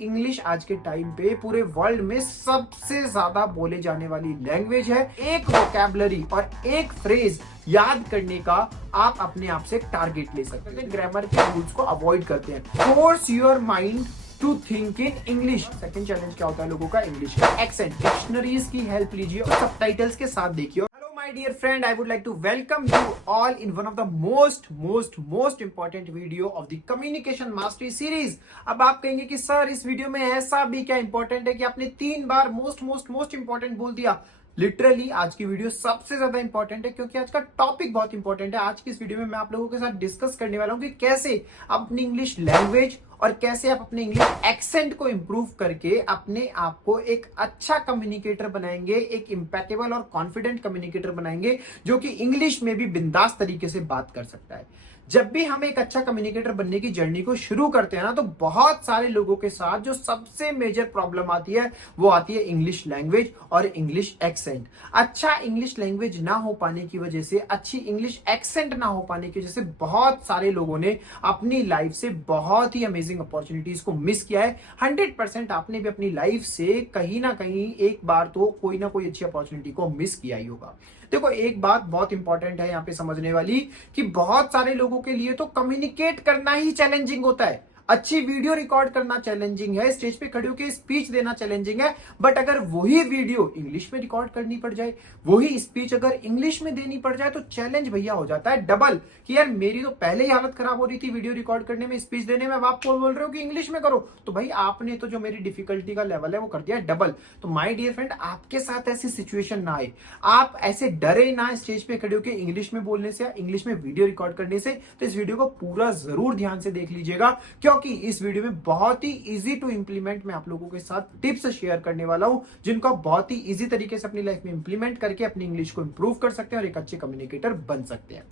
English आज के time पे पूरे वर्ल्ड में सबसे ज्यादा बोले जाने वाली लैंग्वेज है। एक वोकैबुलरी और एक फ्रेज याद करने का आप अपने आप से टारगेट ले सकते हैं। ग्रामर के रूल्स को अवॉइड करते हैं। Force your mind to think in English. Second challenge क्या होता है लोगों का? इंग्लिश का एक्सेंट। डिक्शनरीज की हेल्प लीजिए और सबटाइटल्स के साथ देखिए। My dear friend, I would like to welcome you all in one of the most important video of the communication mastery series। अब आप कहेंगे कि सर इस वीडियो में ऐसा भी क्या इंपॉर्टेंट है कि आपने 3 बार मोस्ट इंपॉर्टेंट बोल दिया। लिटरली आज की वीडियो सबसे ज्यादा इंपॉर्टेंट है क्योंकि आज का टॉपिक बहुत इंपॉर्टेंट है। आज की इस वीडियो में मैं आप लोगों के साथ डिस्कस करने वाला हूं कि कैसे आप अपनी इंग्लिश लैंग्वेज और कैसे आप अपने इंग्लिश एक्सेंट को इंप्रूव करके अपने आप को एक अच्छा कम्युनिकेटर बनाएंगे, एक इंपैक्टेबल और कॉन्फिडेंट कम्युनिकेटर बनाएंगे जो कि इंग्लिश में भी बिंदास तरीके से बात कर सकता है। जब भी हम एक अच्छा कम्युनिकेटर बनने की जर्नी को शुरू करते हैं ना, तो बहुत सारे लोगों के साथ जो सबसे मेजर प्रॉब्लम आती है वो आती है इंग्लिश लैंग्वेज और इंग्लिश एक्सेंट। अच्छा इंग्लिश लैंग्वेज ना हो पाने की वजह से, अच्छी इंग्लिश एक्सेंट ना हो पाने की वजह से बहुत सारे लोगों ने अपनी लाइफ से बहुत ही अमेजिंग अपॉर्चुनिटीज को मिस किया है। 100% आपने भी अपनी लाइफ से कहीं ना कहीं एक बार तो कोई ना कोई अच्छी अपॉर्चुनिटी को मिस किया ही होगा। देखो, एक बात बहुत इंपॉर्टेंट है यहां पे समझने वाली कि बहुत सारे लोगों के लिए तो कम्युनिकेट करना ही चैलेंजिंग होता है। अच्छी वीडियो रिकॉर्ड करना चैलेंजिंग है, स्टेज पे खड़े होकर स्पीच देना चैलेंजिंग है। बट अगर वही वीडियो इंग्लिश में रिकॉर्ड करनी पड़ जाए, वही स्पीच अगर इंग्लिश में देनी पड़ जाए, तो चैलेंज भैया हो जाता है डबल कि यार मेरी तो पहले ही हालत खराब हो रही थी वीडियो रिकॉर्ड करने में, स्पीच देने में, अब आप बोल रहे हो कि इंग्लिश में करो। तो भाई आपने तो जो मेरी डिफिकल्टी का लेवल है वो कर दिया डबल। तो माय डियर फ्रेंड, आपके साथ ऐसी सिचुएशन ना आए, आप ऐसे डरे ना स्टेज पे खड़े होकर इंग्लिश में बोलने से या इंग्लिश में वीडियो रिकॉर्ड करने से। तो इस वीडियो को पूरा जरूर ध्यान से देख लीजिएगा क्योंकि इस वीडियो में बहुत ही इजी टू इंप्लीमेंट मैं आप लोगों के साथ टिप्स शेयर करने वाला हूं जिनको आप बहुत ही इजी तरीके से अपनी लाइफ में इंप्लीमेंट करके अपनी इंग्लिश को इंप्रूव कर सकते हैं और एक अच्छे कम्युनिकेटर बन सकते हैं।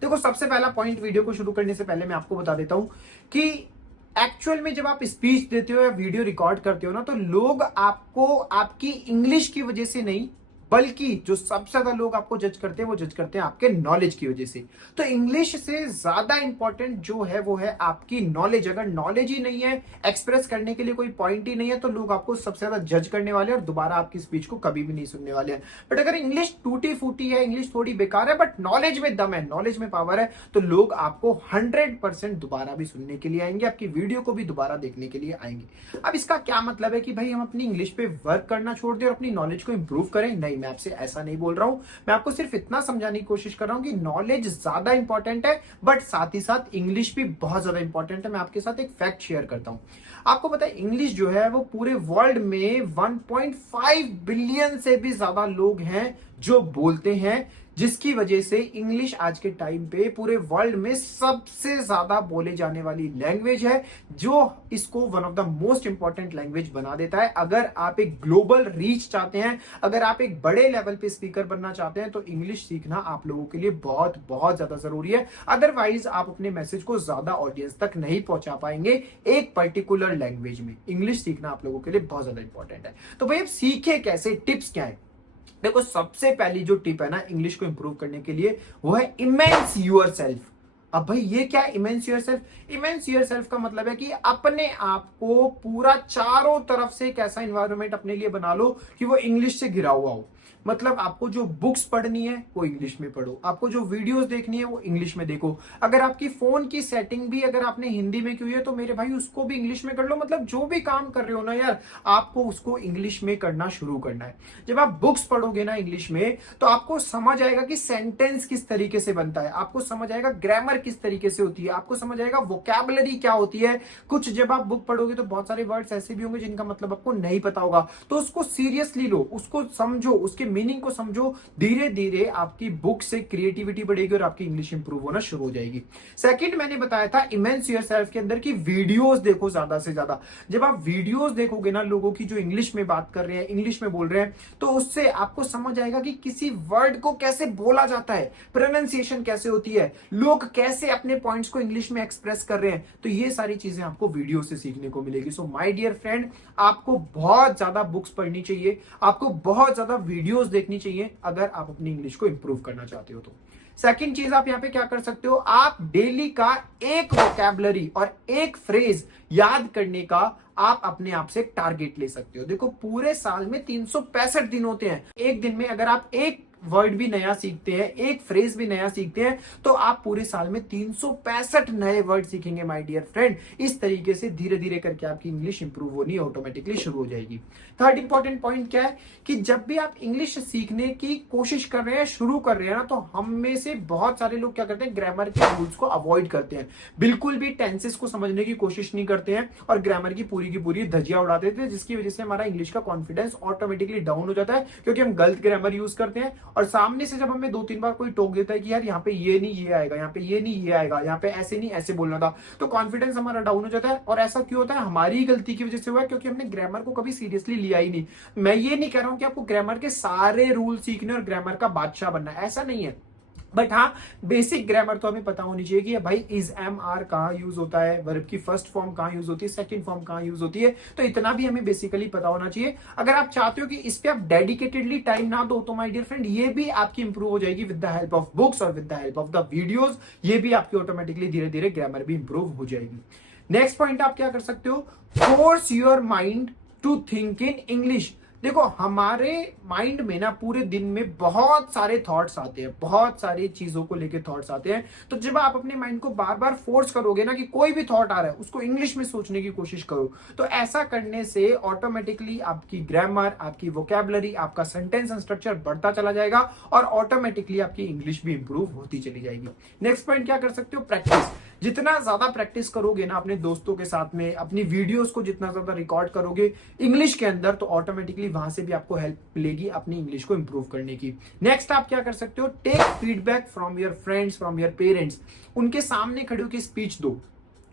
देखो, सबसे पहला पॉइंट वीडियो को शुरू करने से पहले मैं आपको बता देता हूं कि एक्चुअल में जब आप स्पीच देते हो या वीडियो रिकॉर्ड करते हो ना, तो लोग आपको आपकी इंग्लिश की वजह से नहीं, बल्कि जो सबसे ज्यादा लोग आपको जज करते हैं वो जज करते हैं आपके नॉलेज की वजह से। तो इंग्लिश से ज्यादा इंपॉर्टेंट जो है वो है आपकी नॉलेज। अगर नॉलेज ही नहीं है, एक्सप्रेस करने के लिए कोई पॉइंट ही नहीं है, तो लोग आपको सबसे ज्यादा जज करने वाले हैं और दोबारा आपकी स्पीच को कभी भी नहीं सुनने वाले हैं। बट अगर इंग्लिश टूटी फूटी है, इंग्लिश थोड़ी बेकार है, बट नॉलेज में दम है, नॉलेज में पावर है, तो लोग आपको 100% दोबारा भी सुनने के लिए आएंगे, आपकी वीडियो को भी दोबारा देखने के लिए आएंगे। अब इसका क्या मतलब है कि भाई हम अपनी इंग्लिश पे वर्क करना छोड़ दें और अपनी नॉलेज को इंप्रूव करें? नहीं, मैं आपसे ऐसा नहीं बोल रहा हूं। मैं आपको सिर्फ इतना समझाने की कोशिश कर रहा हूं कि नॉलेज ज्यादा इंपॉर्टेंट है, बट साथ ही साथ इंग्लिश भी बहुत ज्यादा इंपॉर्टेंट है। मैं आपके साथ एक फैक्ट शेयर करता हूं। आपको पता है इंग्लिश जो है वो पूरे वर्ल्ड में 1.5 बिलियन से भी ज्यादा लोग हैं जो बोलते हैं, जिसकी वजह से इंग्लिश आज के टाइम पे पूरे वर्ल्ड में सबसे ज्यादा बोले जाने वाली लैंग्वेज है, जो इसको one of the most important language बना देता है। अगर आप एक ग्लोबल रीच चाहते हैं, अगर आप एक बड़े लेवल पे स्पीकर बनना चाहते हैं, तो इंग्लिश सीखना आप लोगों के लिए बहुत बहुत ज्यादा जरूरी है। अदरवाइज आप अपने मैसेज को ज्यादा ऑडियंस तक नहीं पहुंचा पाएंगे एक पर्टिकुलर लैंग्वेज में। इंग्लिश सीखना आप लोगों के लिए बहुत ज्यादा इंपॉर्टेंट है। तो भाई अब सीखे कैसे, टिप्स क्या है? देखो, सबसे पहली जो टिप है ना इंग्लिश को इंप्रूव करने के लिए, वो है इमेंस योरसेल्फ। अब भाई ये क्या है इमेंस योरसेल्फ? इमेंस योरसेल्फ का मतलब है कि अपने आप को पूरा चारों तरफ से एक ऐसा एनवायरनमेंट अपने लिए बना लो कि वो इंग्लिश से घिरा हुआ हो। मतलब आपको जो बुक्स पढ़नी है वो इंग्लिश में पढ़ो, आपको जो वीडियोस देखनी है वो इंग्लिश में देखो। अगर आपकी फोन की सेटिंग भी अगर आपने हिंदी में की हुई है, तो मेरे भाई उसको भी इंग्लिश में कर लो। मतलब जो भी काम कर रहे हो ना यार, आपको उसको इंग्लिश में करना शुरू करना है। जब आप बुक्स पढ़ोगे ना इंग्लिश में, तो आपको समझ आएगा कि सेंटेंस किस तरीके से बनता है, आपको समझ आएगा ग्रामर किस तरीके से होती है, आपको समझ आएगा वोकैबुलरी क्या होती है। कुछ जब आप बुक पढ़ोगे तो बहुत सारे वर्ड्स ऐसे भी होंगे जिनका मतलब आपको नहीं पता होगा, तो उसको सीरियसली लो, उसको समझो, उसके मीनिंग को समझो। धीरे धीरे आपकी बुक से क्रिएटिविटी बढ़ेगी और आपकी इंग्लिश इंप्रूव होना शुरू हो जाएगी। सेकंड, मैंने बताया था इमेंस योरसेल्फ के अंदर की वीडियोस देखो ज्यादा से ज्यादा। जब आप वीडियोस देखोगे ना लोगों की जो इंग्लिश में बात कर रहे हैं, इंग्लिश में बोल रहे हैं, तो उससे आपको समझ आएगा कि किसी वर्ड को कैसे बोला जाता है, प्रोनाउंसिएशन कैसे होती है, लोग कैसे अपने पॉइंट्स को इंग्लिश में एक्सप्रेस कर रहे हैं। तो ये सारी चीजें आपको वीडियो से सीखने को मिलेगी। सो माय डियर फ्रेंड, आपको बहुत ज्यादा बुक्स पढ़नी चाहिए, आपको बहुत ज्यादा वीडियोस देखनी चाहिए अगर आप अपनी इंग्लिश को इंप्रूव करना चाहते हो तो। सेकंड चीज आप यहाँ पे क्या कर सकते हो, आप डेली का एक वोकैबुलरी और एक फ्रेज याद करने का आप अपने आप से टारगेट ले सकते हो। देखो पूरे साल में 365 दिन होते हैं, एक दिन में अगर आप एक वर्ड भी नया सीखते हैं, एक फ्रेज भी नया सीखते हैं, तो आप पूरे साल में 365 नए वर्ड सीखेंगे माय डियर फ्रेंड। इस तरीके से धीरे धीरे करके आपकी इंग्लिश इंप्रूव होनी ऑटोमेटिकली शुरू हो जाएगी। थर्ड इंपॉर्टेंट पॉइंट क्या है कि जब भी आप इंग्लिश सीखने की कोशिश कर रहे हैं, शुरू कर रहे हैं ना, तो हम में से बहुत सारे लोग क्या करते हैं, ग्रामर के रूल्स को अवॉइड करते हैं, बिल्कुल भी टेंसेस को समझने की कोशिश नहीं करते हैं और ग्रामर की पूरी धज्जियां उड़ा देते हैं, जिसकी वजह से हमारा इंग्लिश का कॉन्फिडेंस ऑटोमेटिकली डाउन हो जाता है, क्योंकि हम गलत ग्रामर यूज करते हैं। और सामने से जब हमें 2-3 बार कोई टोक देता है कि यार यहाँ पे ये नहीं ये आएगा, यहाँ पे ये नहीं ये आएगा, यहाँ पे ऐसे नहीं ऐसे बोलना था, तो कॉन्फिडेंस हमारा डाउन हो जाता है। और ऐसा क्यों होता है, हमारी गलती की वजह से हुआ है, क्योंकि हमने ग्रामर को कभी सीरियसली लिया ही नहीं। मैं ये नहीं कह रहा हूं कि आपको ग्रामर के सारे रूल सीखने और ग्रामर का बादशाह बनना है, ऐसा नहीं है, बट हाँ बेसिक ग्रामर तो हमें पता होनी चाहिए कि भाई इज एम आर कहाँ यूज होता है, वर्ब की फर्स्ट फॉर्म कहाँ यूज होती है, सेकंड फॉर्म कहाँ यूज होती है, तो इतना भी हमें बेसिकली पता होना चाहिए। अगर आप चाहते हो कि इस पे आप डेडिकेटेडली टाइम ना दो, तो माय डियर फ्रेंड ये भी आपकी इंप्रूव हो जाएगी with the help of books और with the help of the videos, ये भी आपकी ऑटोमेटिकली धीरे धीरे ग्रामर भी इंप्रूव हो जाएगी। नेक्स्ट पॉइंट आप क्या कर सकते हो, force your mind to think in English. देखो हमारे माइंड में ना पूरे दिन में बहुत सारे थॉट्स आते हैं, बहुत सारी चीजों को लेके थॉट्स आते हैं, तो जब आप अपने माइंड को बार बार फोर्स करोगे ना कि कोई भी थॉट आ रहा है उसको इंग्लिश में सोचने की कोशिश करो, तो ऐसा करने से ऑटोमेटिकली आपकी ग्रामर, आपकी वोकैबुलरी, आपका सेंटेंस स्ट्रक्चर बढ़ता चला जाएगा और ऑटोमेटिकली आपकी इंग्लिश भी इंप्रूव होती चली जाएगी। नेक्स्ट पॉइंट क्या कर सकते हो, प्रैक्टिस। जितना ज्यादा प्रैक्टिस करोगे ना अपने दोस्तों के साथ में, अपनी वीडियोस को जितना ज्यादा रिकॉर्ड करोगे इंग्लिश के अंदर, तो ऑटोमेटिकली वहां से भी आपको हेल्प मिलेगी अपनी इंग्लिश को इंप्रूव करने की। नेक्स्ट आप क्या कर सकते हो, take feedback from your friends, from your parents. उनके सामने खड़े होकर स्पीच दो,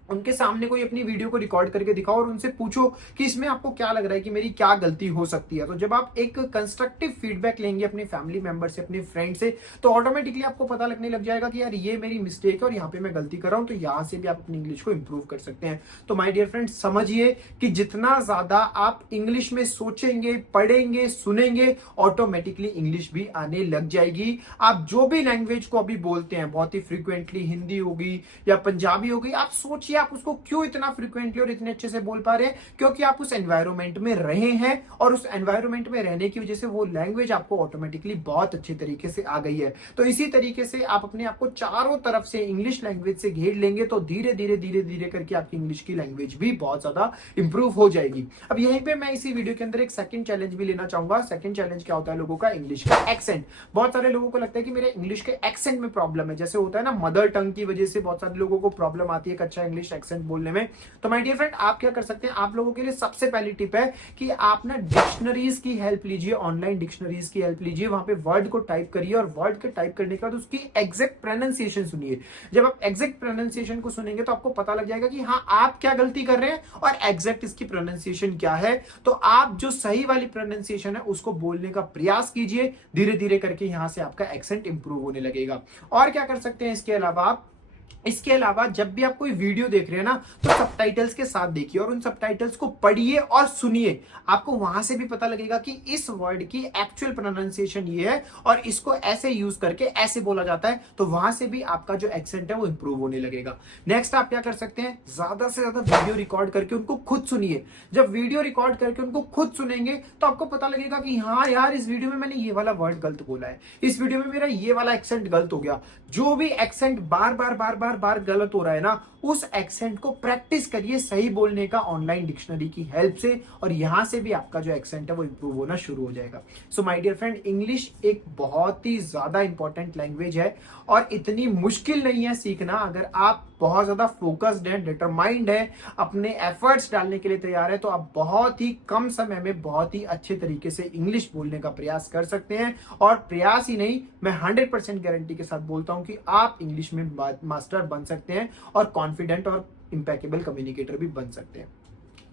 उनके सामने कोई अपनी वीडियो को रिकॉर्ड करके दिखाओ और उनसे पूछो कि इसमें आपको क्या लग रहा है कि मेरी क्या गलती हो सकती है। तो जब आप एक कंस्ट्रक्टिव फीडबैक लेंगे अपने फैमिली मेंबर से, अपने फ्रेंड से, तो ऑटोमेटिकली आपको पता लगने लग जाएगा कि यार ये मेरी मिस्टेक है और यहाँ पे मैं गलती कर रहा हूँ, तो यहाँ से भी आप अपनी इंग्लिश को इंप्रूव कर सकते हैं। तो माय डियर फ्रेंड्स समझिए कि जितना ज्यादा आप इंग्लिश में सोचेंगे, पढ़ेंगे, सुनेंगे, ऑटोमेटिकली इंग्लिश भी आने लग जाएगी। आप जो भी लैंग्वेज को अभी बोलते हैं बहुत ही फ्रीक्वेंटली, हिंदी होगी या पंजाबी होगी, आप सोचिए आप उसको क्यों इतना फ्रीक्वेंटली और इतने अच्छे से बोल पा रहे हैं, क्योंकि आप उस एनवायरमेंट में रहे हैं और उस एनवायरमेंट में रहने की वजह से वो लैंग्वेज आपको ऑटोमेटिकली बहुत अच्छे तरीके से आ गई है। तो इसी तरीके से आप अपने आप को चारों तरफ से इंग्लिश लैंग्वेज से घेर लेंगे, तो धीरे धीरे करके आपकी इंग्लिश की लैंग्वेज भी बहुत ज्यादा इंप्रूव हो जाएगी। अब यहीं पे मैं इसी वीडियो के अंदर एक सेकंड चैलेंज भी लेना चाहूंगा। सेकंड चैलेंज क्या होता है, लोगों का इंग्लिश का एक्सेंट। बहुत सारे लोगों को लगता है कि मेरे इंग्लिश के एक्सेंट में प्रॉब्लम है, जैसे होता है ना मदर टंग की वजह से बहुत सारे लोगों को प्रॉब्लम आती है अच्छा इंग्लिश एक्सेंट बोलने में। तो माय डियर फ्रेंड आप क्या कर सकते हैं, आप लोगों के लिए सबसे पहली टिप है कि आप ना डिक्शनरीज की हेल्प लीजिए, ऑनलाइन डिक्शनरीज की हेल्प लीजिए, वहां पे वर्ड को टाइप करिए और वर्ड के टाइप करने के बाद उसकी एग्जैक्ट प्रोनाउंसिएशन सुनिए। जब आप एग्जैक्ट प्रोनाउंसिएशन को सुनेंगे तो आपको पता लग जाएगा कि हाँ आप क्या गलती कर रहे हैं और एग्जैक्ट इसकी प्रोनाउंसिएशन क्या है। तो आप जो सही वाली प्रोनाउंसिएशन है उसको बोलने का प्रयास कीजिए, धीरे धीरे करके यहां से आपका एक्सेंट इंप्रूव होने लगेगा। और क्या कर सकते हैं इसके अलावा जब भी आप कोई वीडियो देख रहे हैं ना, तो सबटाइटल्स के साथ देखिए और उन सबटाइटल्स को पढ़िए और सुनिए। आपको वहां से भी पता लगेगा कि इस वर्ड की एक्चुअल प्रोनाउंसिएशन ये है और इसको ऐसे यूज करके ऐसे बोला जाता है, तो वहां से भी आपका जो एक्सेंट है वो इंप्रूव होने लगेगा। नेक्स्ट आप क्या कर सकते हैं, ज्यादा से ज्यादा वीडियो रिकॉर्ड करके उनको खुद सुनिए। जब वीडियो रिकॉर्ड करके उनको खुद सुनेंगे तो आपको पता लगेगा कि हाँ यार इस वीडियो में मैंने ये वाला वर्ड गलत बोला है, इस वीडियो में मेरा ये वाला एक्सेंट गलत हो गया। जो भी एक्सेंट बार बार गलत हो रहा है ना, उस एक्सेंट को प्रैक्टिस करिए सही बोलने का ऑनलाइन डिक्शनरी की हेल्प से, और यहां से भी आपका जो एक्सेंट है वो इंप्रूव होना शुरू हो जाएगा। So my dear friend English एक बहुत ही ज्यादा इंपॉर्टेंट लैंग्वेज है और इतनी मुश्किल नहीं है सीखना। अगर आप बहुत ज्यादा फोकस्ड है, डिटरमाइंड है, अपने एफर्ट्स डालने के लिए तैयार है, तो आप बहुत ही कम समय में बहुत ही अच्छे तरीके से इंग्लिश बोलने का प्रयास कर सकते हैं। और प्रयास ही नहीं, मैं 100% गारंटी के साथ बोलता हूं कि आप इंग्लिश में मास्टर बन सकते हैं और कॉन्फिडेंट और इंपैकेबल कम्युनिकेटर भी बन सकते हैं।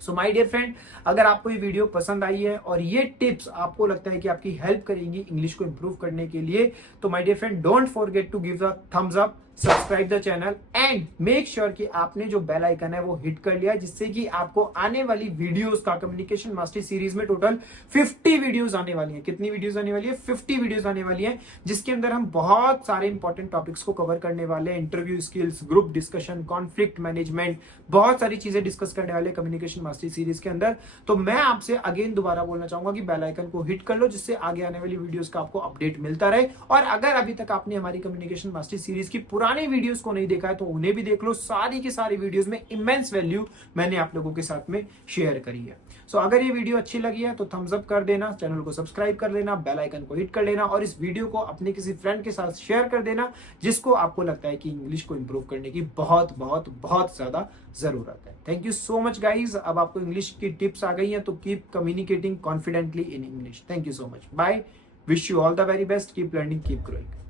सो माय डियर फ्रेंड अगर आपको ये वीडियो पसंद आई है और ये टिप्स आपको लगता है कि आपकी हेल्प करेंगी इंग्लिश को इंप्रूव करने के लिए, तो my dear friend don't forget to give the thumbs up. Subscribe the channel and make sure कि आपने जो बेल आइकन है वो हिट कर लिया, जिससे कि आपको आने वाली वीडियोस का कम्युनिकेशन मास्टरी सीरीज में टोटल 50 वीडियोस आने वाली हैं। कितनी वीडियोस आने वाली है? 50 वीडियोस आने वाली हैं, जिसके अंदर हम बहुत सारे इंपॉर्टेंट टॉपिक्स को कवर करने वाले हैं। Interview skills, group discussion, conflict management, बहुत सारी चीजें डिस्कस करने वाले कम्युनिकेशन मास्टरी सीरीज के अंदर। तो मैं आपसे अगेन दोबारा बोलना चाहूंगा कि बेल आइकन को हिट कर लो, जिससे आगे आने वाली वीडियोस का आपको अपडेट मिलता रहे। और अगर अभी तक आपने हमारी कम्युनिकेशन मास्टरी सीरीज की पुरानी वीडियोस को नहीं देखा है तो उन्हें भी देख लो। सारी की सारी वीडियोस में इमेंस वैल्यू मैंने आप लोगों के साथ में शेयर करी है। सो अगर ये वीडियो अच्छी लगी है तो थम्स अप कर देना, चैनल को सब्सक्राइब कर लेना, बेल आइकन को हिट कर लेना और इस वीडियो को अपने किसी फ्रेंड के साथ शेयर कर देना जिसको आपको लगता है कि इंग्लिश को इंप्रूव करने की बहुत बहुत बहुत ज्यादा जरूरत है। Thank you so much guys. अब आपको इंग्लिश की टिप्स आ गई हैं तो keep communicating confidently in English. Thank you so much. Bye. Wish you all the very best. Keep learning, keep growing.